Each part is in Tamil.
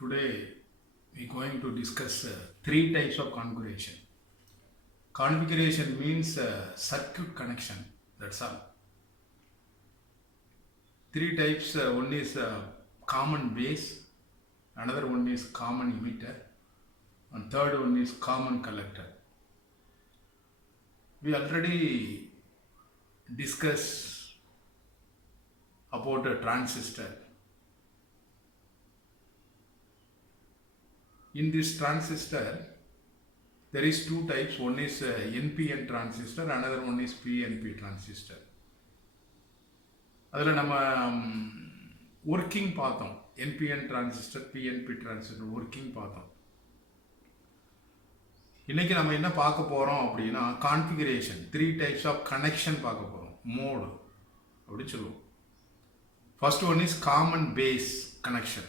Today we are going to discuss three types of configuration. Configuration means circuit connection. That's all. Three types. One is common base, another one is common emitter, and third one is common collector. We already discussed about a transistor. In this transistor, there is two types. One is NPN transistor, another one is PNP transistor. அதில் நம்ம ஒர்க்கிங் பார்த்தோம். NPN transistor, PNP transistor working பார்த்தோம். இன்றைக்கி நம்ம என்ன பார்க்க போகிறோம் அப்படின்னா configuration, three types of connection பார்க்க போகிறோம். மோடு அப்படின்னு சொல்லுவோம். First one is common base connection.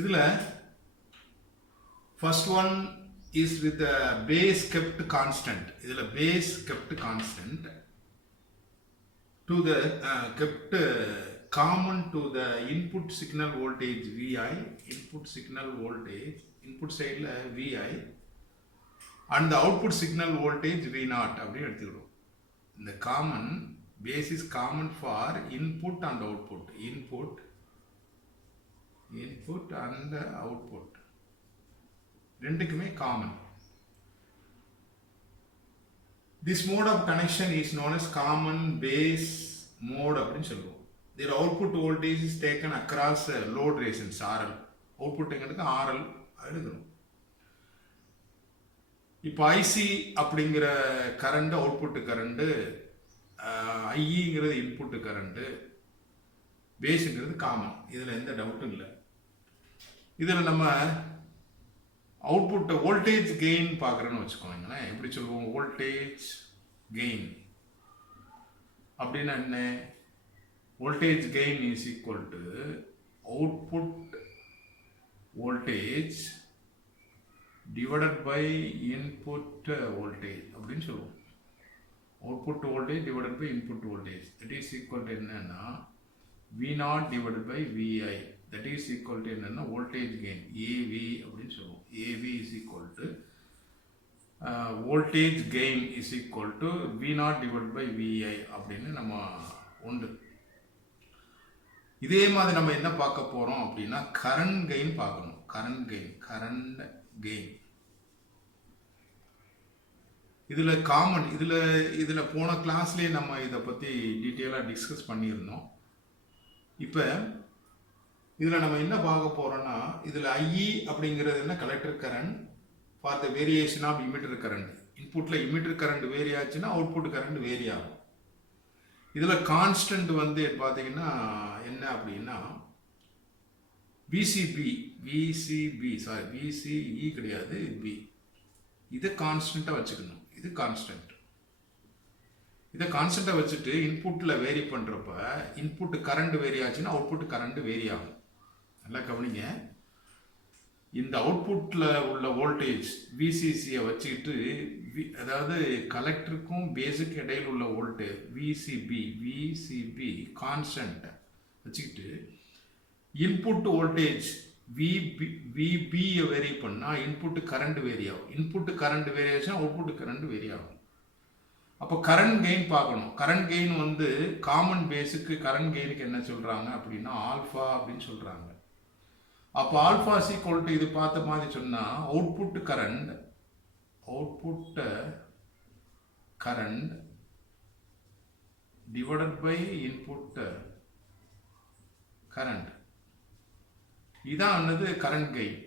இதில் first one is with base kept constant. இதில் base kept constant to the kept common to the input signal voltage Vi, input signal voltage, input side Vi and the output signal voltage V0 அப்படி எடுத்துக்கிறோம். இந்த common base is common for input and output, input and output ரெண்டுக்குமே common. This mode of connection is known as common base mode அப்படின்னு சொல்லுவோம். Their output voltage is taken across load resistance RL. Output எங்களுக்கு RL எழுதணும். இப்போ ஐசி அப்படிங்கிற கரண்ட் அவுட்புட்டு கரண்ட்டு, ஐஇங்கிறது இன்புட்டு கரண்ட்டு, பேஸுங்கிறது காமன். இதில் எந்த டவுட்டும் இல்லை. இதில் நம்ம அவுட்புட்டை வோல்டேஜ் கெயின் பார்க்குறேன்னு வச்சுக்கோங்களேன். எப்படி சொல்லுவோம்? வோல்டேஜ் கெயின் அப்படின்னா என்ன? Voltage gain is equal to output voltage divided by input voltage அப்படின்னு சொல்லுவோம். Output voltage divided by input voltage that is equal to என்னன்னா V0 divided by VI. that is equal to என்னன்னா voltage gain AV அப்படின்னு சொல்லுவோம். AV is equal to voltage gain is equal to V0 divided by VI அப்படின்னு நம்ம உண்டு. இதே மாதிரி நம்ம என்ன பார்க்க போறோம் அப்படின்னா கரண்ட் கெயின் பார்க்கணும். கரண்ட் கெயின் இதுல காமன். இதுல போன கிளாஸ்லயே நம்ம இதை பத்தி டீட்டெயிலாக டிஸ்கஸ் பண்ணியிருந்தோம். இப்போ இதில் நம்ம என்ன பார்க்க போகிறோன்னா, இதில் ஐஇ அப்படிங்கிறது என்ன? Collector current for the variation of emitter current. இன்புட்டில் இமிட்டர் கரண்ட் வேரி ஆச்சுன்னா அவுட்புட் கரண்ட் வேரி ஆகும். இதில் கான்ஸ்டன்ட் வந்து பார்த்தீங்கன்னா என்ன அப்படின்னா விசிஇ கிடையாது, பி. இதை கான்ஸ்டண்ட்டாக வச்சுக்கணும். இது கான்ஸ்டன்ட். இதை கான்ஸ்டண்ட்டாக வச்சுட்டு இன்புட்டில் வேரி பண்ணுறப்ப இன்புட் கரண்ட் வேரி ஆச்சுன்னா அவுட்புட் கரண்ட் வேரி ஆகும். நல்லா கவனிங்க. இந்த அவுட்புட்டில் உள்ள வோல்டேஜ் விசிசியை வச்சுக்கிட்டு அதாவது கலெக்டருக்கும் பேஸுக்கு இடையில் உள்ள வோல்டேஜ் விசிபி கான்ஸ்டன்ட் வச்சுக்கிட்டு இன்புட் வோல்டேஜ் விபியை வேரி பண்ணால் இன்புட்டு கரண்ட் வேரி ஆகும். இன்புட்டு கரண்ட் வேரி ஆச்சுன்னா அவுட்புட் கரண்ட் வேரி ஆகும். அப்போ கரண்ட் கெயின் பார்க்கணும். கரண்ட் கெயின் வந்து காமன் பேஸுக்கு கரண்ட் கெயினுக்கு என்ன சொல்கிறாங்க அப்படின்னா ஆல்ஃபா அப்படின்னு சொல்கிறாங்க. அப்போ ஆல்ஃபா ஈக்குவல் டு இது பார்த்த மாதிரி சொன்னால் output current divided by input current. இதான் என்னது கரண்ட் கெயின்.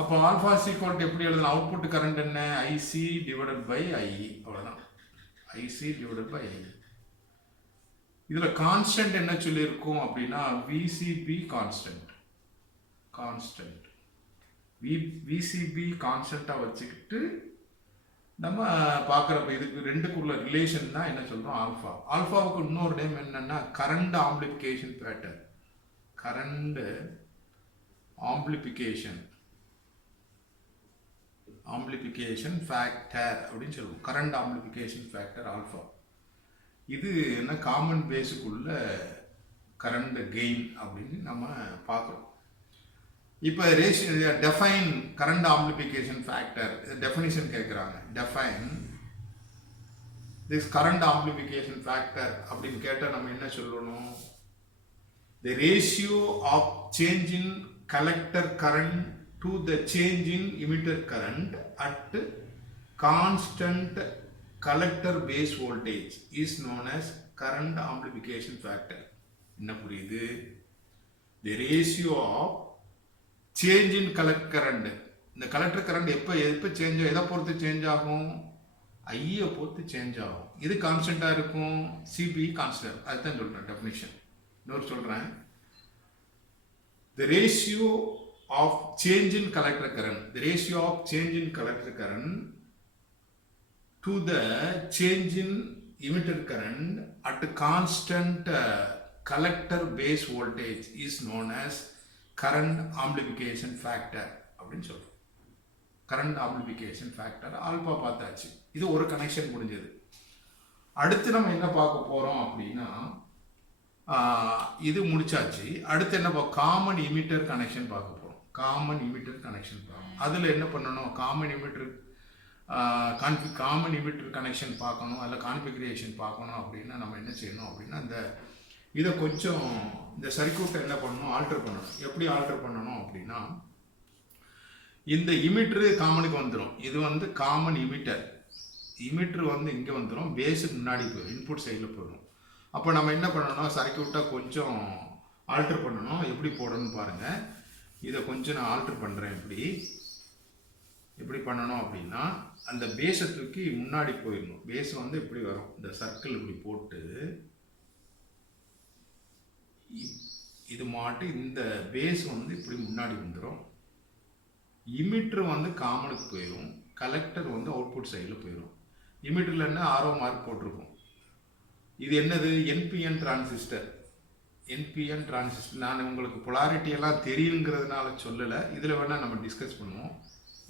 அப்போ ஆல்ஃபா ஈக்குவல் டு எப்படி எழுதலாம்? அவுட்புட் கரண்ட் என்ன? IC divided by IE. அவ்வளோதான். IC divided by IE. இதில் கான்ஸ்டன்ட் என்ன சொல்லியிருக்கோம் அப்படின்னா விசிபி கான்ஸ்டன்ட். விசிபி கான்ஸ்டண்ட்டாக வச்சுக்கிட்டு நம்ம பார்க்குறப்ப இதுக்கு ரெண்டுக்குள்ள ரிலேஷன் தான் என்ன சொல்கிறோம்? ஆல்ஃபா. ஆல்ஃபாவுக்கு இன்னொரு நேம் என்னன்னா current amplification pattern. Current amplification factor அப்படின்னு சொல்லுவோம். Current amplification factor alpha. இது என்ன காமன் பேஸுக்குள்ள கரண்ட் கெயின் அப்படின்னு நம்ம பார்க்குறோம். இப்போ ratio define current amplification factor definition கேட்குறாங்க. Define this current amplification factor அப்படின்னு கேட்டால் நம்ம என்ன சொல்லணும்? The ratio of change in collector current to the change in emitter current at constant collector base voltage is known as current amplification factor. என்ன புரியுது? The ratio of change in collector current. இந்த collector current எப்போ சேஞ்ச் ஆகும்? எதை பொறுத்து சேஞ்ச் ஆகும்? ஐயை பொறுத்து சேஞ்ச் ஆகும். இது கான்ஸ்டண்ட்டாக இருக்கும், சிபி கான்ஸ்டன்ட். அதுதான் சொல்கிறேன் டெஃபினிஷன். இன்னொரு சொல்கிறேன். The ratio of change in collector current, the ratio of change in collector current to the change in emitter current at constant collector base voltage is known as current amplification factor அப்படின்னு சொல்றோம். current amplification factor ஆல்பா பார்த்தாச்சு. இது ஒரு கனெக்ஷன் முடிஞ்சது. அடுத்து நம்ம என்ன பார்க்க போறோம் அப்படின்னா, இது முடிச்சாச்சு. அடுத்து என்ன காமன் இமிட்டர் கனெக்ஷன் பார்க்க போகிறோம். காமன் இமிட்டர் கனெக்ஷன் பார்க்கணும். அதில் என்ன பண்ணணும்? காமன் இமிட்டர் கனெக்ஷன் பார்க்கணும், அதில் கான்ஃபிகரேஷன் பார்க்கணும். அப்படின்னா நம்ம என்ன செய்யணும் அப்படின்னா, இதை கொஞ்சம் இந்த சர்க்யூட்டை என்ன பண்ணணும்? ஆல்டர் பண்ணணும். எப்படி ஆல்டர் பண்ணணும் அப்படின்னா, இந்த இமிட்டரு காமனுக்கு வந்துடும். இது வந்து காமன் இமிட்டர். இமிட்டர் வந்து இங்கே வந்துடும், பேஸுக்கு முன்னாடி போயிடும், இன்புட் சைடில் போயிடும். அப்போ நம்ம என்ன பண்ணணும்? சர்க்யூட்டை கொஞ்சம் ஆல்டர் பண்ணணும். எப்படி போடணும்னு பாருங்கள். இதை கொஞ்சம் நான் ஆல்டர் பண்ணுறேன். எப்படி பண்ணணும் அப்படின்னா, அந்த பேஸை தூக்கி முன்னாடி போயிடணும். பேஸ் வந்து இப்படி வரும், இந்த சர்க்கிள் இப்படி போட்டு இது மாட்டு இந்த பேஸ் வந்து இப்படி முன்னாடி வந்துடும். இமிட்டர் வந்து காமனுக்கு போயிடும், கலெக்டர் வந்து அவுட்புட் சைடில் போயிடும். இமிட்டரில் என்ன ஆரோ மார்க் போட்டிருக்கும். இது என்னது? NPN transistor. என்பிஎன் டிரான்சிஸ்டர் நான் உங்களுக்கு பொலாரிட்டி எல்லாம் தெரியுங்கிறதுனால சொல்லலை. இதில் வேணால் நம்ம டிஸ்கஸ் பண்ணுவோம்.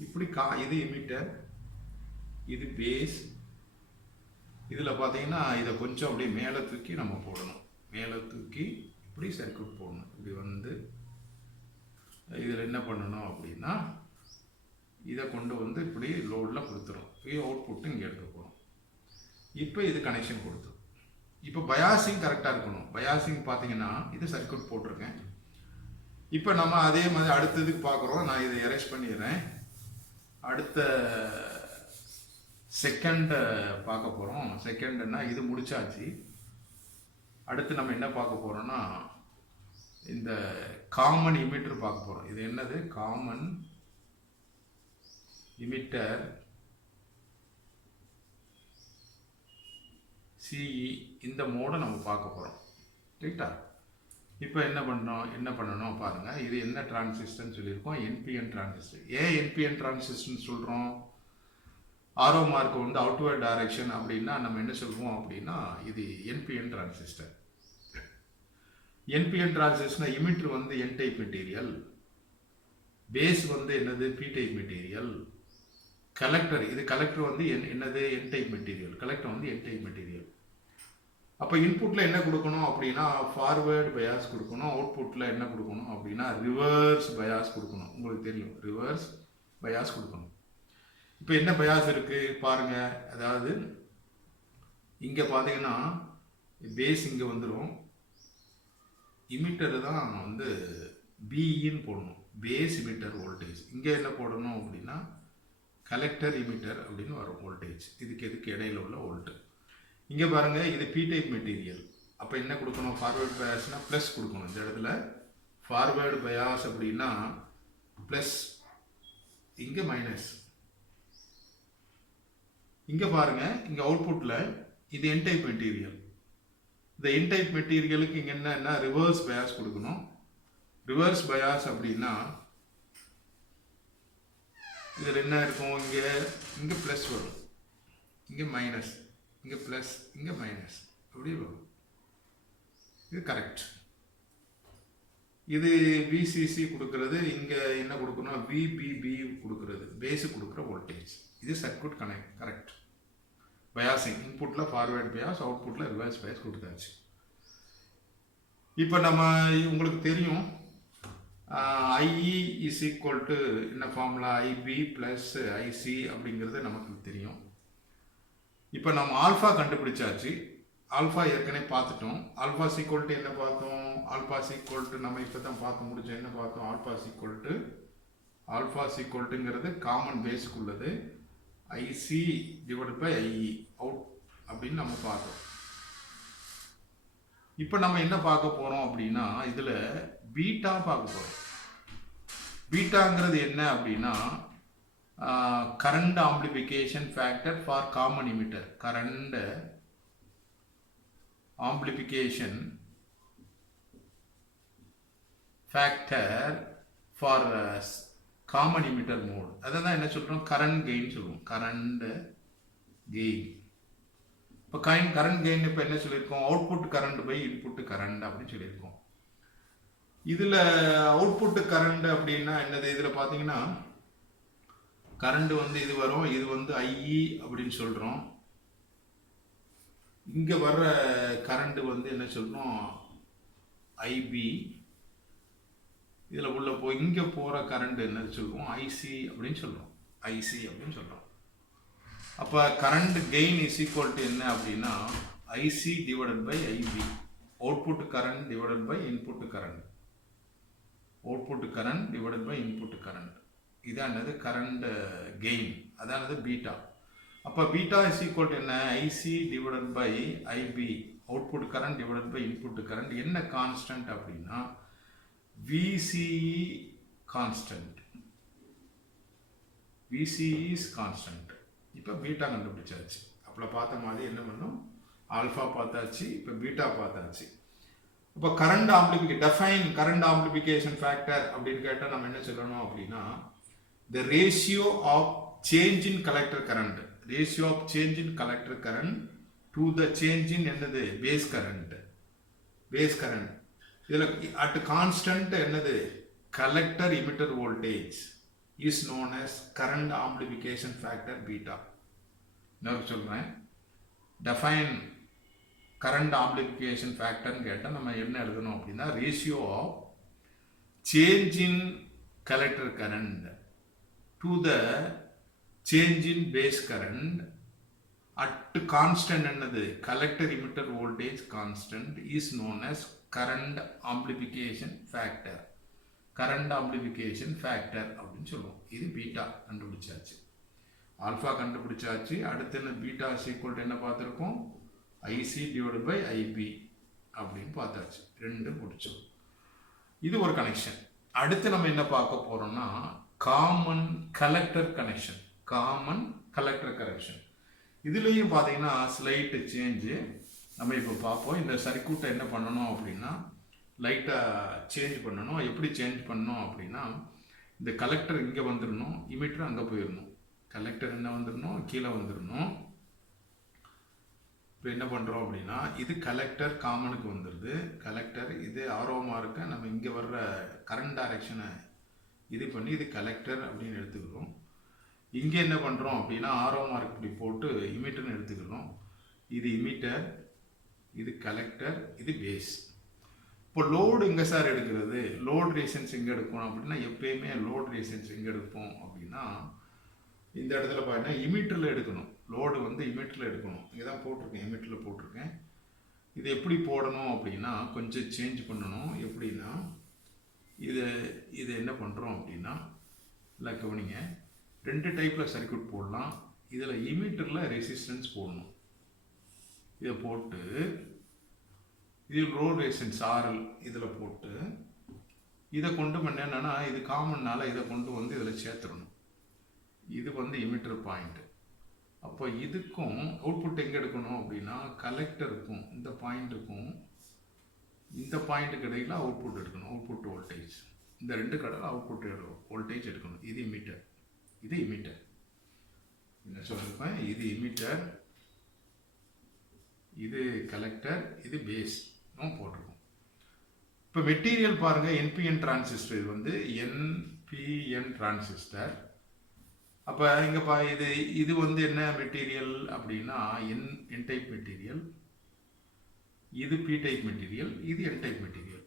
இப்படி இது எமிட்டர், இது பேஸ். இதில் பார்த்தீங்கன்னா இதை கொஞ்சம் அப்படியே மேலே தூக்கி நம்ம போடணும். மேலே தூக்கி இப்படி சர்க்யூட் போடணும். இப்படி வந்து இதில் என்ன பண்ணணும் அப்படின்னா, இதை கொண்டு வந்து இப்படி லோடில் கொடுத்துரும். அவுட்புட்டு இங்கே எடுக்க போகிறோம். இப்போ இது கனெக்ஷன் கொடுத்துரும். இப்போ பயாசிங் கரெக்டாக இருக்கணும். பயாசிங் பார்த்தீங்கன்னா இது சர்க்யூட் போட்டிருக்கேன். இப்போ நம்ம அதே மாதிரி அடுத்ததுக்கு பார்க்குறோம். நான் இதை எரேஸ் பண்ணிடுறேன். அடுத்த செகண்ட் பார்க்க போகிறோம். செகண்டுன்னா இது முடிச்சாச்சு. அடுத்து நம்ம என்ன பார்க்க போகிறோம்னா, இந்த காமன் இமிட்டர் பார்க்க போகிறோம். இது என்னது? Common emitter CE. இந்த மோடை நம்ம பார்க்க போகிறோம். ரைட்டா? இப்போ என்ன பண்ணணும் பாருங்கள். இது என்ன டிரான்சிஸ்டர்னு சொல்லியிருக்கோம்? NPN transistor. ஏன் என்பிஎன் டிரான்சிஸ்டர்னு சொல்கிறோம்? ஆரோ மார்க் வந்து அவுட்வர்ட் டைரக்ஷன் அப்படின்னா நம்ம என்ன சொல்லுவோம் அப்படின்னா, இது NPN transistor. NPN transistor emitter வந்து என் டைப் மெட்டீரியல், பேஸ் வந்து என்னது? P type material. கலெக்டர், இது கலெக்டர் வந்து என்னது? என் டைப் மெட்டீரியல். கலெக்டர் வந்து என் டைப் மெட்டீரியல். அப்போ இன்புட்டில் என்ன கொடுக்கணும் அப்படின்னா, ஃபார்வேர்டு பயாஸ் கொடுக்கணும். அவுட்புட்டில் என்ன கொடுக்கணும் அப்படின்னா, ரிவர்ஸ் பயாஸ் கொடுக்கணும். உங்களுக்கு தெரியும், ரிவர்ஸ் பயாஸ் கொடுக்கணும். இப்போ என்ன பயாஸ் இருக்குது பாருங்கள். அதாவது இங்கே பார்த்தீங்கன்னா பேஸ் இங்கே வந்துடும். இமிட்டர் தான் வந்து பிஇன்னு போடணும், பேஸ் இமிட்டர் வோல்டேஜ். இங்கே என்ன போடணும் அப்படின்னா, கலெக்டர் இமிட்டர் அப்படின்னு வரும் வோல்டேஜ். இதுக்கு இடையில உள்ள வோல்ட்டு. இங்கே பாருங்கள், இது பி டைப் மெட்டீரியல். அப்போ என்ன கொடுக்கணும்? ஃபார்வேர்டு பயாஸ்னால் ப்ளஸ் கொடுக்கணும். இந்த இடத்துல ஃபார்வேர்டு பயாஸ் அப்படின்னா ப்ளஸ், இங்கே மைனஸ். இங்கே பாருங்கள், இங்கே அவுட்புட்டில் இது என் டைப் மெட்டீரியல். இந்த என் டைப் மெட்டீரியலுக்கு இங்கே என்ன ரிவர்ஸ் பயாஸ் கொடுக்கணும். ரிவர்ஸ் பயாஸ் அப்படின்னா இதில் என்ன இருக்கும்? இங்கே ப்ளஸ் வரும், இங்கே மைனஸ், இங்கே ப்ளஸ், இங்கே மைனஸ், அப்படி வரும். இது கரெக்ட். இது விசிசி கொடுக்கறது. இங்கே என்ன கொடுக்கணும்? விபிபி கொடுக்கறது, பேஸு கொடுக்குற வோல்டேஜ். இது சர்க்யூட் கரெக்ட். பயாசிங் இன்புட்டில் ஃபார்வேர்டு பயாஸ், அவுட்புட்டில் ரிவர்ஸ் பயாஸ் கொடுத்தாச்சு. இப்போ நம்ம உங்களுக்கு தெரியும் ஐஇ இஸ் ஈக்குவல் டு என்ன ஃபார்முலா ஐபி ப்ளஸ் ஐசி அப்படிங்கிறது நமக்கு தெரியும். இப்போ நம்ம ஆல்ஃபா கண்டுபிடிச்சாச்சு. ஆல்ஃபா ஏற்கனவே பார்த்துட்டோம். ஆல்ஃபா சீக்வல் டு என்ன பார்த்தோம்? ஆல்ஃபா சீக்வல் டு நம்ம இப்போ தான் பார்த்து முடிச்சோம். என்ன பார்த்தோம்? ஆல்ஃபா சீக்வல் டுங்கிறது காமன் பேஸுக்கு உள்ளது. IC divide by IE out அப்படின்னு நம்ம பார்த்தோம். இப்போ நம்ம என்ன பார்க்க போகிறோம் அப்படின்னா இதில் பீட்டா பார்க்க போகிறோம். பீட்டாங்கிறது என்ன அப்படின்னா current amplification factor for common emitter. Current amplification factor for common emitter mode. அதை தான் என்ன சொல்கிறோம்? கரண்ட் கெயின் சொல்லுவோம். Current gain. இப்போ கரண்ட் கெயின் இப்போ என்ன சொல்லியிருக்கோம்? Output current by input current அப்படின்னு சொல்லியிருக்கோம். இதில் அவுட்புட் கரண்ட் அப்படின்னா என்னது? இதில் பார்த்தீங்கன்னா கரண்ட் வந்து இது வரும், இது வந்து ஐஇ அப்படின்னு சொல்கிறோம். இங்கே வர்ற கரண்ட் வந்து என்ன சொல்கிறோம்? ஐபி. இதில் உள்ள இங்கே போகிற கரண்ட் என்ன சொல்லுவோம்? ஐசி அப்படின்னு சொல்கிறோம். ஐசி அப்படின்னு சொல்கிறோம். அப்போ current gain is equal to என்ன அப்படின்னா IC divided by IB. Output current divided by input current. Output current divided by input current. இதானது கரண்ட் கெயின். அதானது பீட்டா. அப்போ பீட்டா இஸ் ஈக்குவல் டு என்ன? IC divided by IB. Output current divided by input current. என்ன கான்ஸ்டன்ட் அப்படின்னா VCE constant. VCE is constant. இப்போ பீட்டா கண்டுபிடிச்சாச்சு. அப்போ பார்த்த மாதிரி என்ன பண்ணோம்? ஆல்ஃபா பார்த்தாச்சு, இப்போ பீட்டா பார்த்தாச்சு. இப்போ current amplification define current amplification factor அப்படின்னு கேட்டால் நம்ம என்ன சொல்லணும் அப்படின்னா the ratio of change in collector current. Ratio of change in collector current to the change in என்னது? base current. base current. இதில் at constant என்னது? collector emitter voltage is known as current amplification factor beta. நான் சொல்கிறேன். define current amplification factor கேட்டால் நம்ம என்ன எழுதணும் அப்படின்னா ratio of change in collector current to the change in base current at constant என்னது? collector emitter voltage constant is known as current amplification factor. current amplification factor அப்படின்னு சொல்லுவோம். இது பீட்டா கண்டுபிடிச்சாச்சு. ஆல்ஃபா கண்டுபிடிச்சாச்சு. அடுத்து என்ன? பீட்டா ஈக்குவல் என்ன பார்த்துருக்கோம்? ஐசி டிவைட் பை ஐபி அப்படின்னு பார்த்தாச்சு. ரெண்டு முடிச்சோம். இது ஒரு கனெக்ஷன். அடுத்து நம்ம என்ன பார்க்க போறோம்னா common collector connection. Common collector connection. இதுலேயும் பார்த்தீங்கன்னா ஸ்லைட்டு சேஞ்சு நம்ம இப்போ பார்ப்போம். இந்த சர்க்யூட்டை என்ன பண்ணணும் அப்படின்னா லைட்டாக சேஞ்ச் பண்ணணும். எப்படி சேஞ்ச் பண்ணணும் அப்படின்னா இந்த கலெக்டர் இங்கே வந்துடணும், இமிட்டர் அங்கே போயிடணும். கலெக்டர் என்ன வந்துடணும்? கீழே வந்துடணும். இப்போ என்ன பண்ணுறோம் அப்படின்னா இது கலெக்டர் காமனுக்கு வந்துடுது. கலெக்டர் இது ஆர்வமாக இருக்க நம்ம இங்கே வர்ற கரண்ட் டைரக்ஷனை இது பண்ணி இது கலெக்டர் அப்படின்னு எடுத்துக்கிறோம். இங்கே என்ன பண்ணுறோம் அப்படின்னா ஆரோ மார்க் இப்படி போட்டு இமிட்டர்னு எடுத்துக்கிறோம். இது இமிட்டர், இது கலெக்டர், இது பேஸ். இப்போ லோடு எங்கே சார் எடுக்கிறது? லோட் ரேசன்ஸ் எங்கே எடுக்கணும் அப்படின்னா எப்பயுமே லோட் ரேசன்ஸ் எங்கே எடுப்போம் அப்படின்னா இந்த இடத்துல பார்த்தீங்கன்னா இமிட்டரில் எடுக்கணும். லோடு வந்து இமிட்டரில் எடுக்கணும். இங்கே தான் போட்டிருக்கேன், இமிட்டரில் போட்டிருக்கேன். இது எப்படி போடணும் அப்படின்னா கொஞ்சம் சேஞ்ச் பண்ணணும். எப்படின்னா இது என்ன பண்ணுறோம் அப்படின்னா இல்லை கவனிங்க, ரெண்டு டைப்பில் சர்க்யூட் போடலாம். இதில் இமிட்டரில் ரெசிஸ்டன்ஸ் போடணும். இதை போட்டு இதில் ரோ ரெசிஸ்டன்ஸ் ஆர்எல் இதில் போட்டு இதை கொண்டு என்னென்னா இது காமன்னால இதை கொண்டு வந்து இதில் சேர்த்துடணும். இது வந்து இமிட்டர் பாயிண்ட். அப்போ இதுக்கும் அவுட்புட் எங்கே எடுக்கணும் அப்படின்னா கலெக்டருக்கும் இந்த பாயிண்ட்டுக்கும் இந்த பாயிண்ட்டுக்கு இடையில் அவுட்புட் எடுக்கணும். அவுட்புட் வோல்டேஜ் இந்த ரெண்டு கடையில் அவுட்புட் வோல்டேஜ் எடுக்கணும். இது இமிட்டர், இது இமிட்டர். என்ன சொல்லியிருப்பேன்? இது இமிட்டர், இது கலெக்டர், இது பேஸ் போட்டிருக்கோம். இப்போ மெட்டீரியல் பாருங்கள், என்பிஎன் டிரான்சிஸ்டர். இது வந்து என்பிஎன் டிரான்சிஸ்டர். அப்போ இங்கே இது வந்து என்ன மெட்டீரியல் அப்படின்னா என் டைப் மெட்டீரியல். இது பி டைப் மெட்டீரியல், இது என் டைப் மெட்டீரியல்.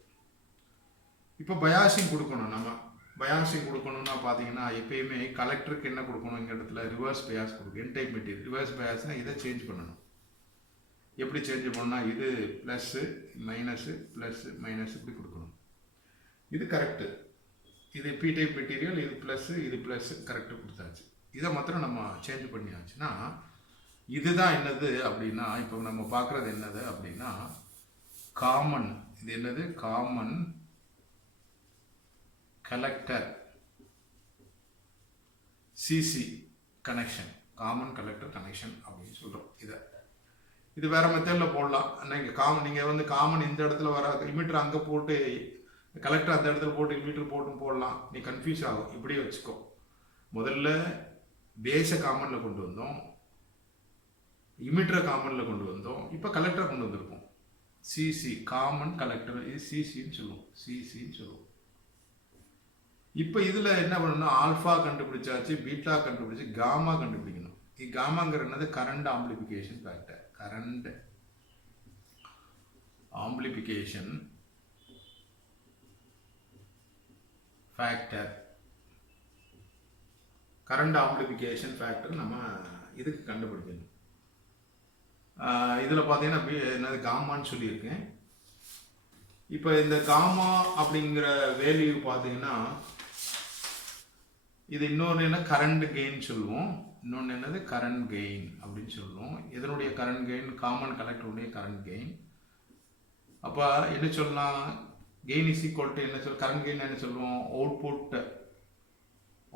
இப்போ பயாசிங் கொடுக்கணும். நம்ம பயாசிங் கொடுக்கணும்னா பார்த்தீங்கன்னா எப்பயுமே கலெக்டருக்கு என்ன கொடுக்கணும், இந்த இடத்துல ரிவர்ஸ் பயாஸ் கொடுக்கும். என் டைப் மெட்டீரியல் ரிவர்ஸ் பயாஸ்னால் இதை சேஞ்ச் பண்ணணும். எப்படி சேஞ்ச் பண்ணால் இது ப்ளஸ்ஸு மைனஸு ப்ளஸ்ஸு மைனஸ் இப்படி கொடுக்கணும். இது கரெக்டு. இது பி டைப் மெட்டீரியல், இது ப்ளஸ்ஸு இது ப்ளஸ்ஸு கரெக்டாக கொடுத்தாச்சு. இதை மாத்திரம் நம்ம சேஞ்ச் பண்ணியாச்சுன்னா இதுதான் என்னது அப்படின்னா, இப்போ நம்ம பார்க்குறது என்னது அப்படின்னா காமன். இது என்னது? Common collector CC connection, common collector connection அப்படின்னு சொல்கிறோம். இது வேறு மெத்தடில் போடலாம். நீங்கள் வந்து காமன் இந்த இடத்துல வர இமீட்டர் அங்கே போட்டு கலெக்டர் அந்த இடத்துல போட்டு இமீட்டர் போட்டும் போடலாம். நீ கன்ஃபியூஸ் ஆகும். இப்படியே வச்சுக்கோ. முதல்ல பேஸை காமனில் கொண்டு வந்தோம், இமீட்டரை காமனில் கொண்டு வந்தோம், இப்போ கலெக்டரை கொண்டு வந்திருக்கோம். சிசி காமன் கலெக்டர், இது சிசின்னு சொல்லுவோம், சிசின்னு சொல்லுவோம். இப்போ இதில் என்ன பண்ணணும்னா ஆல்ஃபா கண்டுபிடிச்சாச்சு, பீட்டா கண்டுபிடிச்சி காமா கண்டுபிடிக்கணும். காமாங்கிற என்னது? Current amplification factor. Current amplification factor, current amplification factor நம்ம இதுக்கு கண்டுபிடிக்கணும். இதில் பார்த்தீங்கன்னா என்னது காமான்னு சொல்லியிருக்கேன். இப்போ இந்த காமா அப்படிங்கிற வேல்யூ பார்த்தீங்கன்னா இது இன்னொன்று என்ன கரண்ட் கெயின் சொல்லுவோம், இன்னொன்று என்னது கரண்ட் கெயின் அப்படின்னு சொல்லுவோம். இதனுடைய கரண்ட் கெயின் காமன் கலெக்டருடைய கரண்ட் கெயின். அப்போ என்ன சொல்லலாம்? கெயின் இஸ் ஈக்குவல் டு என்ன கரண்ட் கெயின் என்ன சொல்லுவோம்?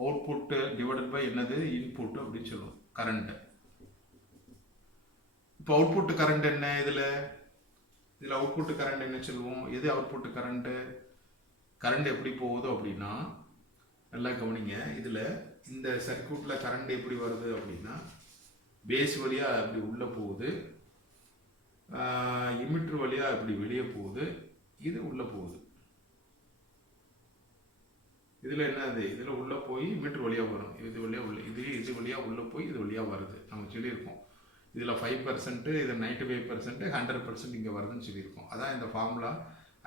அவுட்புட் டிவைடட் பை என்னது? இன்புட் அப்படின்னு சொல்லுவோம் கரண்ட். இப்போ அவுட்புட் கரண்ட் என்ன? இதில் அவுட்புட் கரண்ட் என்ன சொல்லுவோம்? எது அவுட்புட் கரண்ட்டு? கரண்ட் எப்படி போகுதோ அப்படின்னா நல்லா கவனிங்க. இதில் இந்த சர்க்யூட்டில் கரண்ட் எப்படி வருது அப்படின்னா பேஸ் வழியாக அப்படி உள்ளே போகுது, இமிட்டர் வழியாக அப்படி வெளியே போகுது, இது உள்ளே போகுது. இதில் என்னது? இதில் உள்ளே போய் இமிட்டர் வழியாக வரும், இது வழியாக உள்ள இது வழியாக உள்ளே போய் இது வழியாக வருது. நம்ம சொல்லியிருக்கோம் இதில் 5%, இது 95%, 100% இங்கே வருதுன்னு சொல்லியிருக்கோம். அதான் இந்த formula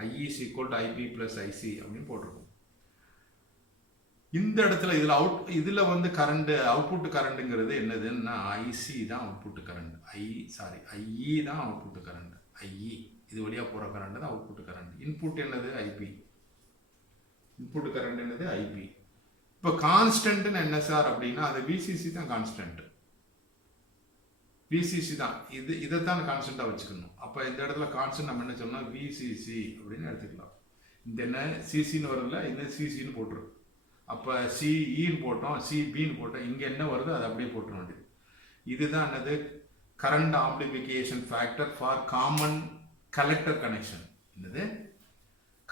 I is equal to IB plus IC அப்படின்னு போட்டிருக்கோம். இந்த இடத்துல இதில் வந்து கரண்ட் அவுட்புட் கரண்ட்டுங்கிறது என்னதுன்னா ஐசி தான் அவுட்புட் கரண்ட். ஐஇ தான் அவுட்புட் கரண்ட். ஐஇ இது வழியாக போகிற கரண்ட் தான் அவுட்புட் கரண்ட். இன்புட் என்னது? ஐபி. இன்புட் கரண்ட் என்னது? ஐபி. இப்போ கான்ஸ்டன்ட்னு என்ன சார் அப்படின்னா அது விசிசி தான் கான்ஸ்டன்ட். விசிசி தான் இதைத்தான் கான்ஸ்டண்ட்டாக வச்சுக்கணும். அப்போ இந்த இடத்துல கான்ஸ்டன்ட் நம்ம என்ன சொல்லணும்? விசிசி அப்படின்னு எடுத்துக்கலாம். இந்த என்ன சிசின்னு வரல, இந்த சிசின்னு போட்டுரும். அப்போ சிஇன்னு போட்டோம், சிபின்னு போட்டோம், இங்கே என்ன வருதோ அதை அப்படியே போட்டுற வேண்டியது. இதுதான் என்னது? Current amplification factor for common collector connection. என்னது?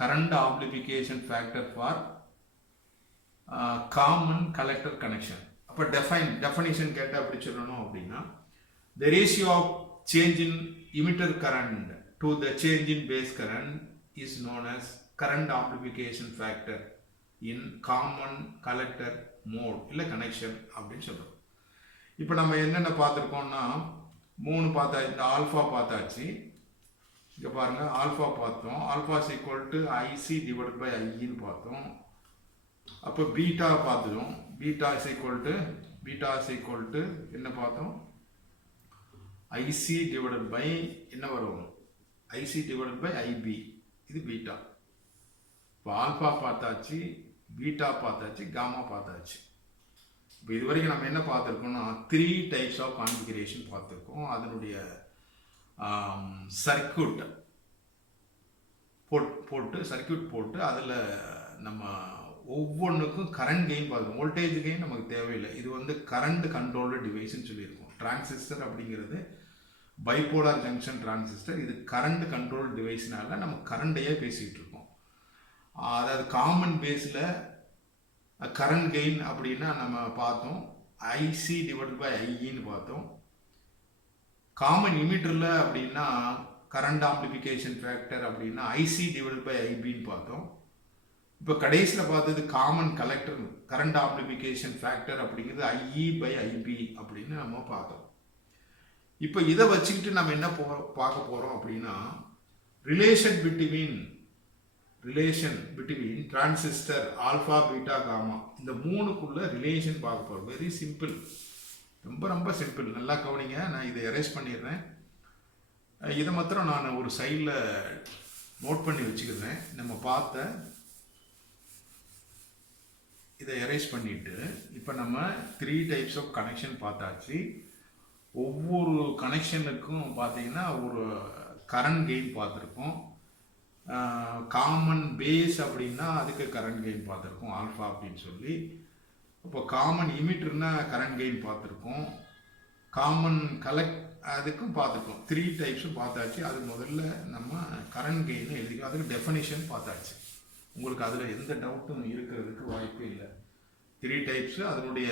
Current amplification factor for common collector connection. அப்போ டெஃபனிஷன் கேட்டால் அப்படி சொல்லணும் அப்படின்னா the ratio of change in emitter current to the change in base current is known as current amplification factor in common collector mode இல்லை கனெக்ஷன் அப்படின்னு சொல்கிறோம். இப்போ நம்ம என்னென்ன பார்த்துருக்கோம்னா 3 பார்த்தா, இந்த ஆல்ஃபா பார்த்தாச்சு. இங்கே பாருங்கள் ஆல்ஃபா பார்த்தோம், alpha is equal to IC divide by ஐன்னு பார்த்தோம். அப்போ பீட்டா பார்த்துட்டோம், பீட்டா இஸ் ஈக்குவல் டு என்ன பார்த்தோம்? ஐசி டிவைடட் பை என்ன வரும்? IC divided by IB. இது பீட்டா. இப்போ ஆல்ஃபா பார்த்தாச்சு, பீட்டா பார்த்தாச்சு, காமா பார்த்தாச்சு. இப்போ இது வரைக்கும் நம்ம என்ன பார்த்துருக்கோம்னா 3 டைப்ஸ் ஆஃப் கான்ஃபிகரேஷன் பார்த்துருக்கோம். அதனுடைய சர்க்யூட் போட்டு அதில் நம்ம ஒவ்வொன்றுக்கும் கரண்ட் கெயின் பார்க்கணும். வோல்டேஜ் கெயின் நமக்கு தேவையில்லை. இது வந்து கரண்ட் கண்ட்ரோல்டு டிவைஸ்ன்னு சொல்லியிருக்கோம். டிரான்சிஸ்டர் அப்படிங்கிறது பைபோலார் ஜங்ஷன் டிரான்சிஸ்டர். இது கரண்ட் கண்ட்ரோல் டிவைஸ்னால நம்ம கரண்டையே பேசிக்கிட்டு இருக்கோம். அதாவது காமன் பேஸில் கரண்ட் கெயின் அப்படின்னா நம்ம பார்த்தோம் ஐசி டிவைட் பை ஐஇன்னு பார்த்தோம். காமன் இமிட்டரில் அப்படின்னா கரண்ட் ஆம்பிளிஃபிகேஷன் ஃபேக்டர் அப்படின்னா ஐசி டிவைட் பை ஐபின்னு பார்த்தோம். இப்போ கடைசியில் பார்த்தது common collector current amplification factor அப்படிங்கிறது ஐஇ பை ஐபி அப்படின்னு நம்ம பார்த்தோம். இப்போ இதை வச்சுக்கிட்டு நம்ம என்ன பார்க்க போகிறோம் அப்படின்னா relation between transistor alpha beta gamma இந்த மூணுக்குள்ள ரிலேஷன் பார்க்க போகிறோம். வெரி சிம்பிள், ரொம்ப ரொம்ப சிம்பிள். நல்லா கவனிங்க. நான் இதை எரேஸ் பண்ணிடுறேன். இதை மாத்திரம் நான் ஒரு சைடில் நோட் பண்ணி வச்சுக்கிறேன். நம்ம பார்த்த இதை எரேஸ் பண்ணிட்டு இப்போ நம்ம 3 டைப்ஸ் ஆஃப் கனெக்ஷன் பார்த்தாச்சு. ஒவ்வொரு கனெக்ஷனுக்கும் பார்த்தீங்கன்னா ஒரு கரண்ட் கெயின் பார்த்துருக்கோம். காமன் பேஸ் அப்படின்னா அதுக்கு கரண்ட் கெயின் பார்த்துருக்கோம் ஆல்ஃபா அப்படின்னு சொல்லி. இப்போ காமன் இமிட்டர்னா கரண்ட் கெயின் பார்த்துருக்கோம். காமன் கலெக்ட் அதுக்கும் பார்த்துருக்கோம். 3 டைப்ஸும் பார்த்தாச்சு. அது முதல்ல நம்ம கரண்ட் கெயின் எழுதிக்கோ. அதுக்கு டெஃபனிஷன் பார்த்தாச்சு. உங்களுக்கு அதில் எந்த டவுட்டும் இருக்கிறதுக்கு வாய்ப்பே இல்லை. 3 டைப்ஸு அதனுடைய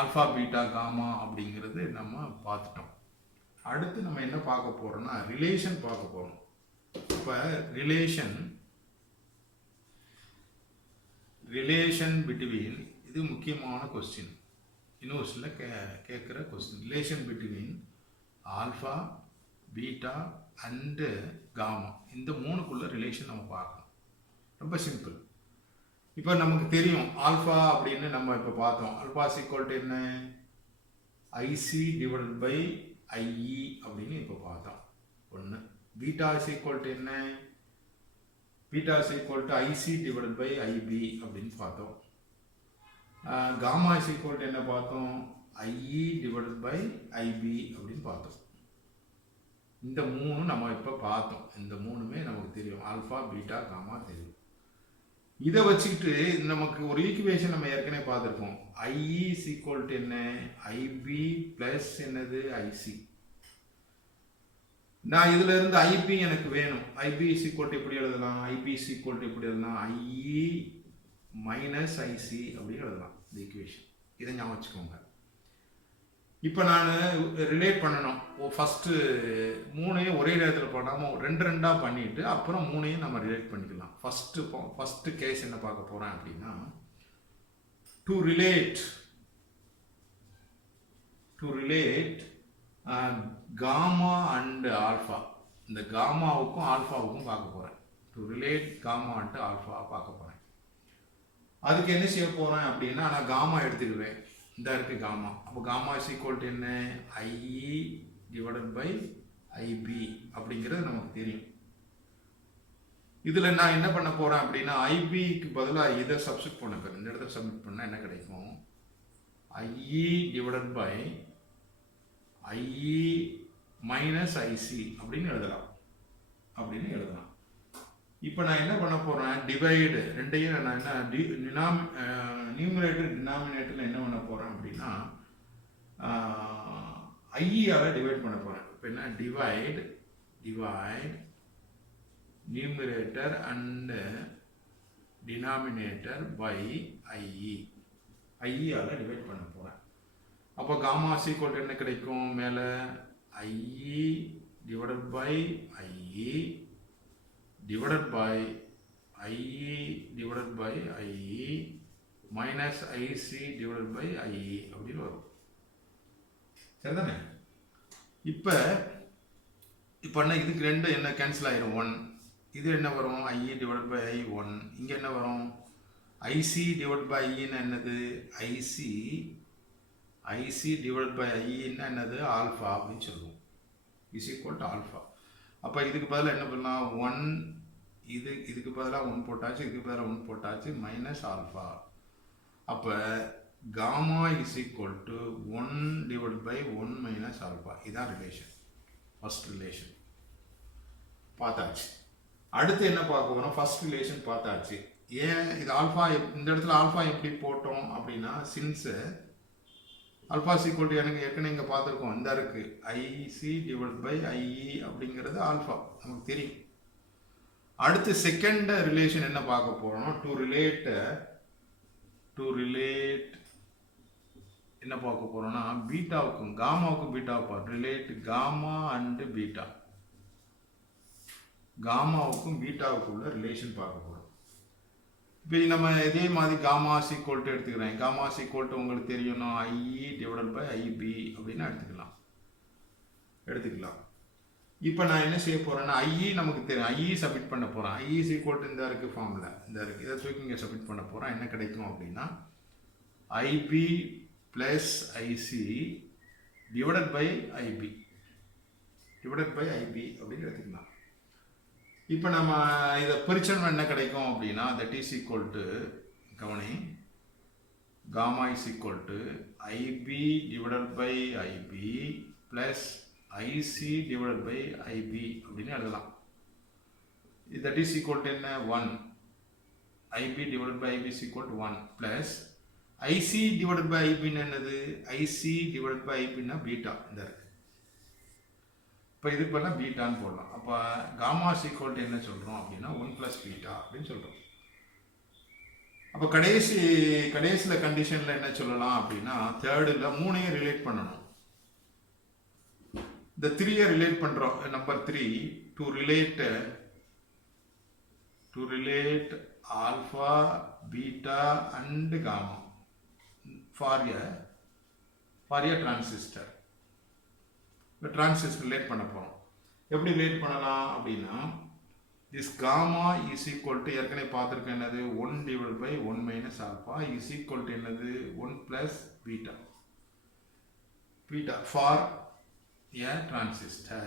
ஆல்ஃபா பீட்டா காமா அப்படிங்கிறது நம்ம பார்த்துட்டோம். அடுத்து நம்ம என்ன பார்க்க போகிறோம்னா ரிலேஷன் பார்க்க போகிறோம். இப்போ ரிலேஷன் பிட்வீன், இது முக்கியமான கொஸ்டின், யூனிவர்சிட்டியில் கேட்குற question. Relation between alpha beta and gamma இந்த மூணுக்குள்ள ரிலேஷன் நம்ம பார்க்கணும். ரொம்ப சிம்பிள். இப்போ நமக்கு தெரியும் ஆல்ஃபா அப்படின்னு நம்ம இப்போ பார்த்தோம். ஆல்ஃபா ஈக்குவல் டு என்ன? ஐசி டிவைடட் பை ஐஇ அப்படின்னு இப்போ பார்த்தோம். ஒன்று. பீட்டா ஈக்குவல் டு என்ன? Beta equal to IC divided by IB அப்படின்னு பார்த்தோம். காமா ஈக்குவல் டு என்ன பார்த்தோம்? ஐஇ டிவைடட் பை ஐபி அப்படின்னு பார்த்தோம். இந்த மூணு நம்ம இப்போ பார்த்தோம். இந்த மூணுமே நமக்கு தெரியும். ஆல்ஃபா பீட்டா காமா தெரியும். இதை வச்சுக்கிட்டு நமக்கு ஒரு ஈக்குவேஷன் நம்ம ஏற்கனவே பார்த்துருக்கோம். ஐஇ ஈக்குவல் டு என்ன? ஐபி ப்ளஸ் என்னது? ஐசி. நான் இதுல இருந்து ஐபி எனக்கு வேணும். ஐபி ஈக்குவல் டு எப்படி எழுதலாம்? ஐபி ஈக்குவல் டு எப்படி எழுதலாம்? ஐஇ மைனஸ் ஐசி அப்படின்னு எழுதலாம் இந்த ஈக்குவேஷன். இதை ஞாபகம் வச்சுக்கோங்க. இப்போ நான் ரிலேட் பண்ணணும். ஃபஸ்ட்டு 3ஐயும் ஒரே நேரத்தில் பண்ணாமல் 2 பண்ணிவிட்டு அப்புறம் 3ஐயும் நம்ம ரிலேட் பண்ணிக்கலாம். ஃபஸ்ட்டு கேஸ் என்ன பார்க்க போகிறேன் அப்படின்னா to relate gamma and alpha. இந்த காமாவுக்கும் ஆல்ஃபாவுக்கும் பார்க்க போகிறேன். To relate gamma and alpha பார்க்க போகிறேன். அதுக்கு என்ன செய்ய போகிறேன் அப்படின்னா நான் காமா எடுத்துக்குவேன். இந்த இருக்குது காமா. அப்போ காமா ஈக்குவல் டு என்ன? ஐஇ டிவைடட் பை ஐபி அப்படிங்கிறது நமக்கு தெரியும். இதில் நான் என்ன பண்ண போகிறேன் அப்படின்னா ஐபிக்கு பதிலாக இதை சப்ஸ்டிட் பண்ண போகிறேன். இந்த இடத்துல சப்மிட் பண்ணால் என்ன கிடைக்கும்? IE divided by IE minus IC அப்படின்னு எழுதலாம். இப்போ நான் என்ன பண்ண போகிறேன்? டிவைடு ரெண்டையும் நான் என்ன நியூமரேட்டர் டினாமினேட்டரில் என்ன பண்ண போகிறேன் அப்படின்னா ஐஇயால் டிவைட் பண்ண போகிறேன். இப்போ என்ன? Divide numerator and denominator by ஐஇயால் டிவைட் பண்ண போகிறேன். அப்போ காமா ஈக்குவல் என்ன கிடைக்கும்? மேலே IE divided by IE divided by IE divided by IE minus IC divided by IE அப்படின்னு வரும். சரிதானே? இப்போ என்ன இதுக்கு ரெண்டு என்ன கேன்சல் ஆயிரும்? 1. இது என்ன வரும்? ஐஇ டிவைடட் பை ஐ 1. இங்கே என்ன வரும்? ஐசி டிவைட் பை ஐன்னு என்னது? ஐசி டிவைட் பை ஐன்னா என்னது? ஆல்ஃபா அப்படின்னு சொல்லுவோம். Is equal to alpha. அப்போ இதுக்கு பதிலாக என்ன பண்ணலாம்? 1 இதுக்கு பதிலாக 1 போட்டாச்சு, இதுக்கு பதிலாக 1 போட்டாச்சு, மைனஸ் ஆல்ஃபா. அப்போ gamma is equal to 1 divide by 1 minus alpha. இதான் ரிலேஷன். ஃபர்ஸ்ட் ரிலேஷன் பார்த்தாச்சு. அடுத்து என்ன பார்க்க போகிறோம்? ஃபர்ஸ்ட் ரிலேஷன் பார்த்தாச்சு. ஏன் இது ஆல்ஃபா இந்த இடத்துல ஆல்ஃபா எப்படி போட்டோம் அப்படின்னா சின்ஸ் ஆல்ஃபா ஈக்குவல் டு எனக்கு ஏற்கனவே இங்கே பார்த்துருக்கோம். இந்த இருக்குது ஐசி டிவைட் பை ஐஇ அப்படிங்கிறது ஆல்ஃபா நமக்கு தெரியும். அடுத்து செகண்ட் ரிலேஷன் என்ன பார்க்க போகிறோம்? டு ரிலேட் என்ன பார்க்க போகிறோம்னா பீட்டாவுக்கும் காமாவுக்கும் பீட்டாவுக்கும் ரிலேட் காமா அண்டு பீட்டா. காமாவுக்கும் பீட்டாவுக்குள்ள ரிலேஷன் பார்க்க போகிறோம். இப்போ நம்ம இதே மாதிரி காமா ஈக்குவல் டு எடுத்துக்கிறேன். காமா ஈக்குவல் டு உங்களுக்கு தெரியணும் ஐஇ டிவைடட் பை ஐபி அப்படின்னு எடுத்துக்கலாம். இப்போ நான் என்ன செய்ய போகிறேன்னா ஐஇ நமக்கு தெரியும், ஐஇ சப்மிட் பண்ண போகிறேன். ஐஇ இஸ் ஈக்குவல் டு இந்த இருக்குது ஃபார்மில், இந்த இருக்குது, இதை தூக்கி இங்கே சப்மிட் பண்ண போகிறேன். என்ன கிடைக்கும் அப்படின்னா IB plus IC divided by IB அப்படின்னு எடுத்துக்கலாம். இப்போ நம்ம இதை பிரிச்சோம்னா என்ன கிடைக்கும் அப்படின்னா தட் இஸ் ஈக்குவல் டு, கவனி, gamma is equal to IB divided by IB plus IC divided by IB அப்படின்னு எழுதலாம். தட் இஸ் ஈக்குவல் டு என்ன, 1. IB divided by IB is equal to 1 plus IC divided by ஐபின்னு என்னது, ஐசி டிவைடட் பை ஐபின்னா பீட்டா இந்த இருக்கு. இப்போ இதுக்கு பண்ணால் பீட்டான்னு போடலாம். அப்போ காமா இஸ் ஈக்குவல் டு என்ன சொல்கிறோம் அப்படின்னா 1 ப்ளஸ் பீட்டா அப்படின்னு சொல்கிறோம். அப்போ கடைசியில் கண்டிஷனில் என்ன சொல்லலாம் அப்படின்னா தேர்டில் 3ஐயும் ரிலேட் பண்ணணும். இந்த 3ஐ ரிலேட் பண்ணுறோம். Number 3 to relate alpha beta and gamma for a transistor. இப்போ டிரான்சிஸ்டர் ரிலேட் பண்ண போகிறோம். எப்படி ரிலேட் பண்ணலாம் அப்படின்னா this gamma is equal to, ஏற்கனவே பார்த்துருக்கேன் என்னது, 1 divide by 1 minus alpha is equal to என்னது 1 plus beta for a transistor.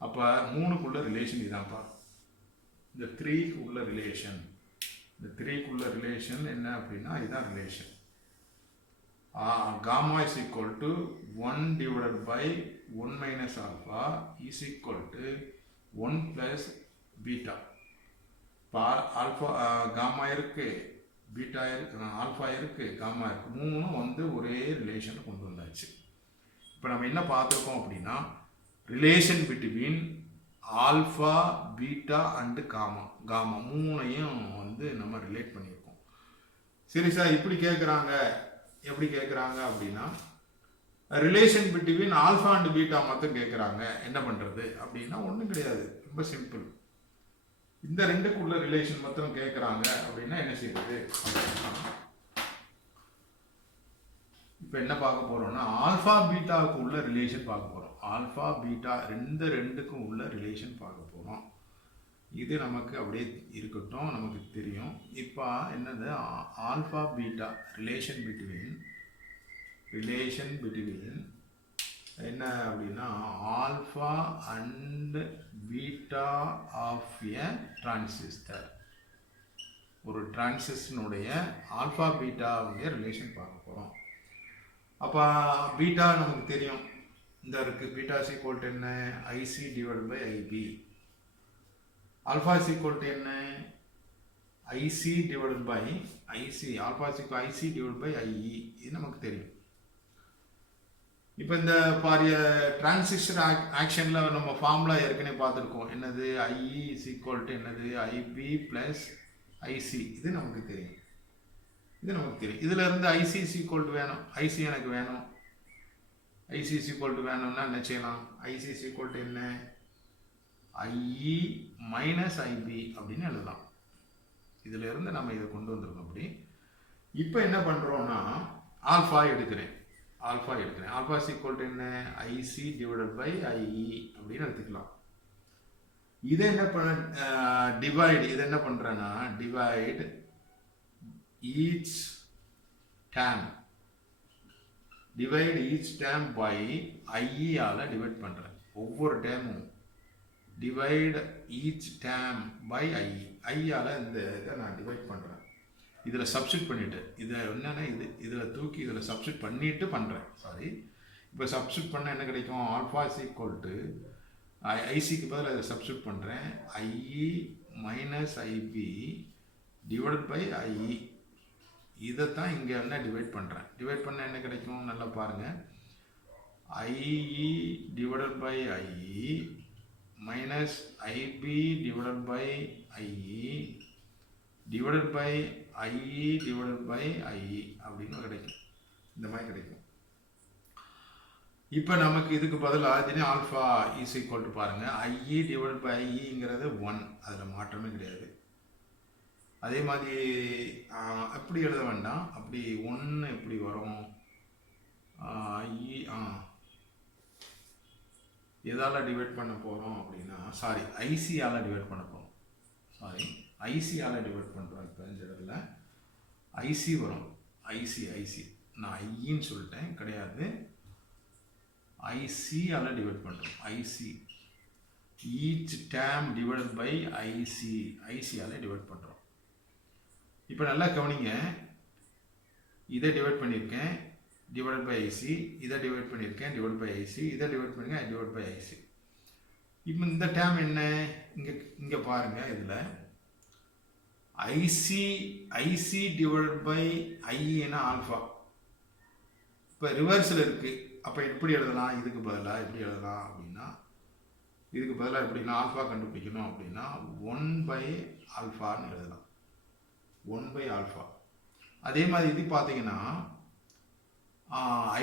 அப்போ 3க்குள்ள ரிலேஷன் இதான்ப்பா. இந்த 3க்குள்ள ரிலேஷன் என்ன அப்படின்னா இதுதான் relation. Gamma is equal to 1 divided by 1 minus alpha is equal to 1 plus beta. இப்போ ஆல்ஃபா காமா இருக்கு, பீட்டா இருக்கு, ஆல்ஃபா இருக்கு, காமா இருக்கு, 3ம் வந்து ஒரே ரிலேஷனை கொண்டு வந்தாச்சு. இப்போ நம்ம என்ன பார்த்துருக்கோம் அப்படின்னா relation between alpha beta and gamma 3ஐயும் வந்து நம்ம ரிலேட் பண்ணியிருக்கோம். சரி சார், இப்படி கேட்குறாங்க, எப்படி கேட்குறாங்க அப்படின்னா relation between alpha and beta மட்டும் கேட்குறாங்க, என்ன பண்ணுறது அப்படின்னா ஒன்றும் கிடையாது, ரொம்ப சிம்பிள். இந்த ரெண்டுக்குள்ள ரிலேஷன் மாத்திரம் கேட்குறாங்க அப்படின்னா என்ன செய்யுது அப்படின்னா இப்போ என்ன பார்க்க போகிறோம்னா ஆல்ஃபா பீட்டாவுக்கு உள்ள ரிலேஷன் பார்க்க போகிறோம். ஆல்ஃபா பீட்டா ரெண்டுக்கும் உள்ள ரிலேஷன் பார்க்க போகிறோம். இது நமக்கு அப்படியே இருக்கட்டும், நமக்கு தெரியும். இப்போ என்னது ஆல்ஃபா பீட்டா ரிலேஷன் பிட்வீன் என்ன அப்படின்னா alpha and beta of a transistor. ஒரு டிரான்சிஸ்டனுடைய ஆல்ஃபா பீட்டாவுடைய ரிலேஷன் பார்க்க போகிறோம். அப்போ பீட்டா நமக்கு தெரியும், இந்த இருக்குது, பீட்டா இஸ் ஈக்குவல் டு என்ன, IC divide by IB. Alpha is equal to என்ன, IC divide by IC. Alpha is equal IC divide by IE, இது நமக்கு தெரியும். இப்போ இந்த பாரிய டிரான்சிஸ்டர் ஆக்ஷனில் நம்ம ஃபார்முலா ஏற்கனவே பார்த்துருக்கோம். என்னது, ஐஇ இஸ் ஈக்குவல் டு என்னது, ஐபி ப்ளஸ் ஐசி. இது நமக்கு தெரியும். இதில் இருந்து ஐசி இஸ் ஈக்குவல் டு வேணும், ஐசி எனக்கு வேணும். ஐசி இஸ் ஈக்குவல் டு வேணும்னா என்ன செய்யலாம், ஐசி இஸ் ஈக்குவல் டு என்ன, ஐஇ மைனஸ் ஐபி அப்படின்னு எழுதலாம். இதில் இருந்து நம்ம இதை கொண்டு வந்திருக்கோம். அப்படி இப்போ என்ன பண்ணுறோன்னா ஆல்ஃபா எடுக்கிறேன். ஆல்ஃபா இஸ் ஈக்குவல் டு என்ன, ஐசி டிவைடட் பை ஐஇ அப்படின்னு எடுத்துக்கலாம். இதை என்ன பண்ண டிவைட், இதை என்ன பண்ணுறேன்னா டிவைட் ஈச் டேம் பை ஐஇயால் டிவைட் பண்ணுறேன். ஒவ்வொரு டேமும் டிவைட் ஈச் டேம் பை ஐயால் இந்த இதை நான் டிவைட் பண்ணுறேன். இதில் சப்ஸ்டிட் பண்ணிவிட்டு, இதை என்னென்னா இதில் தூக்கி இதில் சப்ஸ்டிட் பண்ணிவிட்டு பண்ணுறேன். இப்போ சப்ஸ்டிட் பண்ணால் என்ன கிடைக்கும், ஆல்ஃபா இஸ் ஈக்குவல் டு ஐசிக்கு பதில் இதை சப்ஸ்டிட் பண்ணுறேன், IE minus IB divide by IE. இதைத்தான் இங்கே என்ன டிவைட் பண்ணுறேன். டிவைட் பண்ண என்ன கிடைக்கும் நல்லா பாருங்கள், IE divided by IE minus IB divided by IE divided by IE divided by IE அப்படின்னு கிடைக்கும். இந்த மாதிரி கிடைக்கும். இப்போ நமக்கு இதுக்கு பதிலாக தினம் ஆல்ஃபா இஸ் ஈக்குவல் டு பாருங்கள், ஐஇ டிவைடட் பை ஐஇங்கிறது 1, அதில் மாற்றமே கிடையாது. அதே மாதிரி அப்படி எழுத வேண்டாம், அப்படி 1 எப்படி வரும், ஐஇ எதால் டிவைட் பண்ண போகிறோம் அப்படின்னா ஐசியால் டிவைட் பண்ண போகிறோம். ஐசியால் டிவைட் பண்ணுறோம். இப்போ இந்த இடத்துல ஐசி வரும். ஐசி நான் ஐன்னு சொல்லிட்டேன், கிடையாது. ஐசியால் டிவைட் பண்ணுறோம். IC each term divide by ஐசியால் டிவைட் பண்ணுறோம். இப்போ நல்லா கவனிங்க, இதை டிவைட் பண்ணியிருக்கேன் டிவைட் பை ஐசி, இதை டிவைட் பண்ணியிருக்கேன் டிவைட் பை ஐசி, இதை டிவைட் பண்ணியிருக்கேன் டிவைட் பை ஐசி. இப்போ இந்த டேம் என்ன, இங்கே பாருங்கள், இதில் ஐசி டிவைட் பை ஐனா ஆல்ஃபா. இப்போ ரிவர்ஸில் இருக்குது. அப்போ எப்படி எழுதலாம், இதுக்கு பதிலாக எப்படி எழுதலாம் அப்படின்னா, இதுக்கு பதிலாக எப்படின்னா ஆல்ஃபா கண்டுபிடிக்கணும் அப்படின்னா 1 பை ஆல்ஃபான்னு எழுதலாம். 1 பை ஆல்ஃபா. அதே மாதிரி இது பார்த்தீங்கன்னா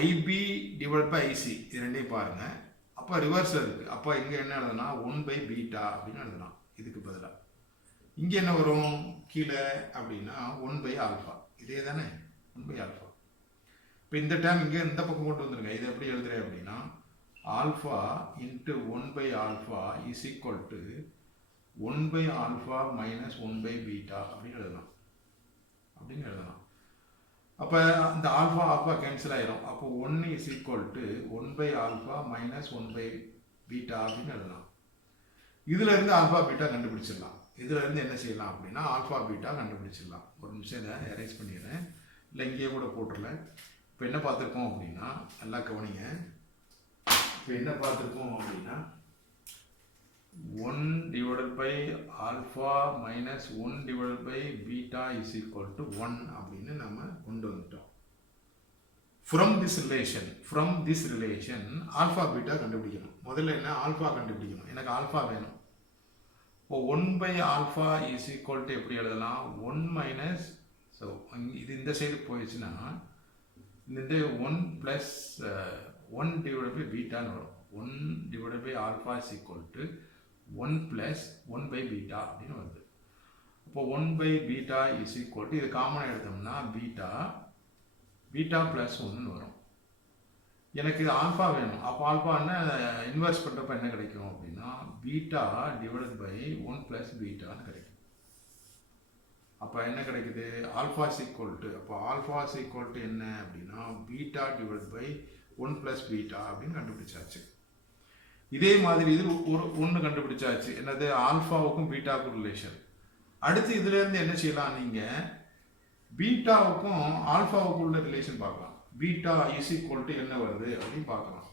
ஐபி டிவைட் பை ஐசி, இது ரெண்டையும் பாருங்கள். அப்போ ரிவர்ஸில் இருக்குது. அப்போ இங்கே என்ன எழுதுனா 1 பை பீட்டா அப்படின்னு எழுதலாம். இதுக்கு பதிலாக இங்கே என்ன வரும் கீழே அப்படின்னா 1 பை ஆல்ஃபா. இதே தானே 1 பை ஆல்ஃபா. இப்போ இந்த டைம் இங்கே இந்த பக்கம் கொண்டு வந்துருங்க. இதை எப்படி எழுதுறேன் அப்படின்னா alpha into 1 by alpha is equal to 1 by alpha minus 1 by beta அப்படின்னு எழுதலாம். அப்போ அந்த ஆல்ஃபா கேன்சல் ஆயிரும். அப்போ 1 is equal to 1 by alpha minus 1 by beta அப்படின்னு எழுதலாம். இதில் இருந்து ஆல்ஃபா பீட்டா கண்டுபிடிச்சிடலாம். இதில் இருந்து என்ன செய்யலாம் அப்படின்னா ஆல்ஃபா பீட்டா கண்டுபிடிச்சிடலாம். ஒரு நிமிஷம் இதை எரேஸ் பண்ணிடுறேன், இல்லை இங்கேயே கூட போட்டுடல. இப்போ என்ன பார்த்துருக்கோம் அப்படின்னா, நல்லா கவனிங்க, இப்போ என்ன பார்த்துருக்கோம் அப்படின்னா 1 divided by alpha minus 1 divided by beta is equal to 1 அப்படின்னு நம்ம கொண்டு வந்துட்டோம். From this relation alpha beta கண்டுபிடிக்கணும். முதல்ல என்ன ஆல்ஃபா கண்டுபிடிக்கணும். எனக்கு ஆல்ஃபா வேணும். இப்போ 1 by alpha is equal to எப்படி எழுதலாம் 1 மைனஸ், ஸோ இது இந்த சைடு போயிடுச்சுன்னா இந்த 1 ப்ளஸ் 1 டிவைட் பை பீட்டான்னு வரும். 1 divide by alpha is equal to 1 plus 1 by beta அப்படின்னு வருது. இப்போ 1 by beta is equal to, இது காமனாக எடுத்தோம்னா பீட்டா ப்ளஸ் 1ன்னு வரும். எனக்கு இது ஆல்ஃபா வேணும். அப்போ ஆல்ஃபான்னா இன்வெர்ஸ் பண்ணுறப்ப என்ன கிடைக்கும் அப்படின்னா பீட்டா டிவைட் பை 1 ப்ளஸ் பீட்டான்னு கிடைக்கும். அப்போ என்ன கிடைக்குது ஆல்ஃபா ஈக்குவல் டு, அப்போ ஆல்ஃபா ஈக்குவல் டு என்ன அப்படின்னா beta divide by 1 plus beta அப்படின்னு கண்டுபிடிச்சாச்சு. இதே மாதிரி இது ஒன்று கண்டுபிடிச்சாச்சு. என்னது ஆல்ஃபாவுக்கும் பீட்டாவுக்கும் ரிலேஷன். அடுத்து இதுலேருந்து என்ன செய்யலாம், நீங்கள் பீட்டாவுக்கும் ஆல்ஃபாவுக்கும் உள்ள ரிலேஷன் பார்க்கலாம். பீட்டா இஸ் ஈக்குவல் டு என்ன வருது அப்படின்னு பார்க்கலாம்.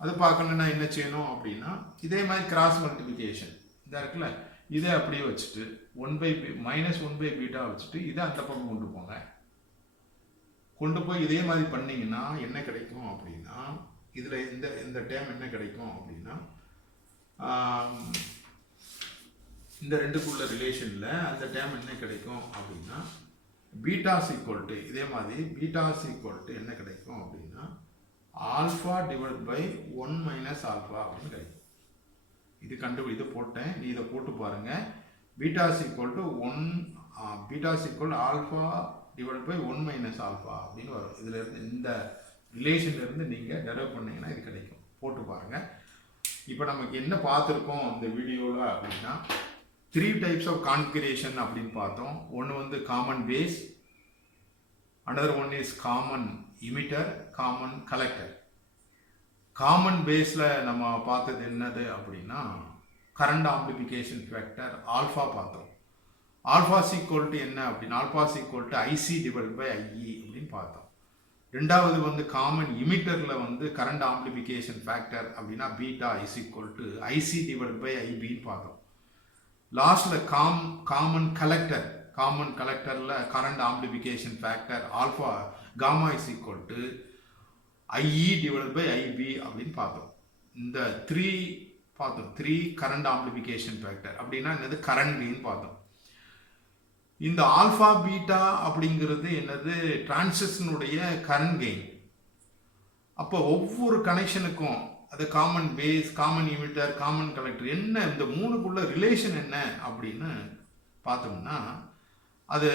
அது பார்க்கணுன்னா என்ன செய்யணும் அப்படின்னா இதே மாதிரி கிராஸ் மல்டிபிகேஷன் இதாக இருக்குல்ல, இதை அப்படியே வச்சுட்டு 1 பை மைனஸ் 1 பை பீட்டா வச்சுட்டு இதை அந்த பக்கம் கொண்டு போங்க. கொண்டு போய் இதே மாதிரி பண்ணிங்கன்னா என்ன கிடைக்கும் அப்படின்னா இதில் இந்த டேம் என்ன கிடைக்கும் அப்படின்னா இந்த ரெண்டுக்குள்ள ரிலேஷனில் அந்த டேம் என்ன கிடைக்கும் அப்படின்னா பீட்டாஸ் ஈக்குவல் டு, இதே மாதிரி பீட்டாஸ் ஈக்குவல் டு என்ன கிடைக்கும் அப்படின்னா alpha divide by 1 minus alpha அப்படின்னு கிடைக்கும். இது போட்டேன், நீ இதை போட்டு பாருங்கள். Beta's equal to 1 beta's equal alpha divide by 1 minus alpha அப்படின்னு வரும். இதில் இருந்து இந்த ரிலேஷன்லேருந்து நீங்கள் டெரைவ் பண்ணிங்கன்னா இது கிடைக்கும். போட்டு பாருங்கள். இப்போ நமக்கு என்ன பார்த்துருக்கோம் இந்த வீடியோவில் அப்படின்னா 3 டைப்ஸ் ஆஃப் கான்ஃபிகரேஷன் அப்படின்னு பார்த்தோம். ஒன்று வந்து common base, another one is common emitter, common collector. Common பேஸில் நம்ம பார்த்தது என்னது அப்படின்னா கரண்ட் ஆம்பிளிஃபிகேஷன் ஃபேக்டர் ஆல்ஃபா பார்த்தோம். ஆல்ஃபா ஈக்குவல் டு என்ன அப்படின்னா alpha equal to IC divide by IE அப்படின்னு பார்த்தோம். ரெண்டாவது வந்து காமன் இமிட்டரில் வந்து கரண்ட் ஆம்பிளிஃபிகேஷன் ஃபேக்டர் அப்படின்னா beta is equal to IC divide by ஐபின்னு பார்த்தோம். லாஸ்ட்டில் காமன் கலெக்டரில் current amplification factor alpha gamma is equal to IE divide by IB அப்படின்னு பார்த்தோம். இந்த 3 கரண்ட் ஆம்பிளிஃபிகேஷன் ஃபேக்டர் அப்படின்னா என்னது கரண்ட் கெயின் பார்த்தோம். இந்த ஆல்ஃபா பீட்டா அப்படிங்கிறது என்னது டிரான்சிஸ்டனுடைய கரண்ட் கெயின். அப்போ ஒவ்வொரு கனெக்ஷனுக்கும் அது common base, common emitter, common collector என்ன இந்த மூணுக்குள்ள ரிலேஷன் என்ன அப்படின்னு பார்த்தோம்னா அது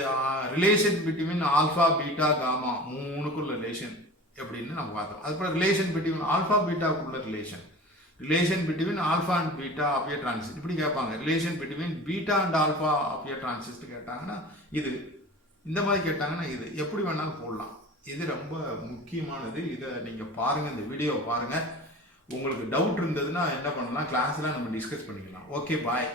relation between alpha beta gamma மூணுக்குள்ள ரிலேஷன் எப்படின்னு நம்ம பார்த்தோம். அதுக்கப்புறம் ரிலேஷன் பிட்வீன் ஆல்ஃபா பீட்டாவுக்குள்ள relation, relation between alpha and beta of a transistor இப்படி கேட்பாங்க. Relation between beta and alpha of a transistor கேட்டாங்கன்னா இது, இந்த மாதிரி கேட்டாங்கன்னா இது, எப்படி வேணாலும் போடலாம். இது ரொம்ப முக்கியமானது. இதை நீங்கள் பாருங்கள், இந்த வீடியோவை பாருங்கள். உங்களுக்கு டவுட் இருந்ததுன்னா என்ன பண்ணலாம், கிளாஸில் நம்ம டிஸ்கஸ் பண்ணிக்கலாம். ஓகே, பாய்.